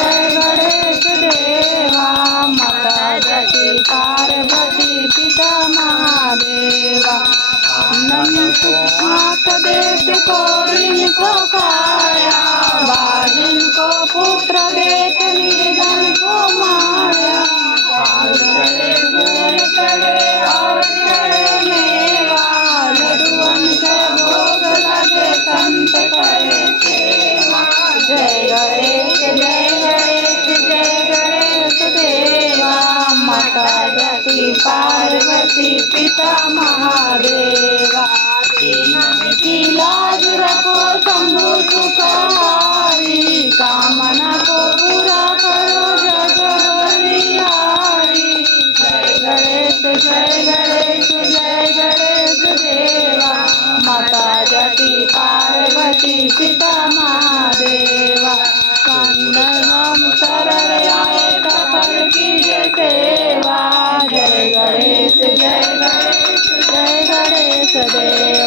जय गणेश देवा। माता जति पार्वती पिता महादेवा। नन्ही आँख देत को इनको काया, बाजिन को पुत्र देत निर्धन को माया। और चढ़े और चढ़े मेवा, लड्डुअन के भोग लगे संत करे सेवा। जय गणेश जय गणेश जय गणेश देवा। माता जति पार्वती पिता महादेवा। दीनन की लाज रखो शंभु सुखहारी, कामना को पूरा करो जग बलिहारी। जय गणेश जय गणेश जय गणेश देवा। माता जति पार्वती पिता महादेवा। नाम शरण आए सकल की सेवा। जय गणेश जय गणेश जय गणेश देवा।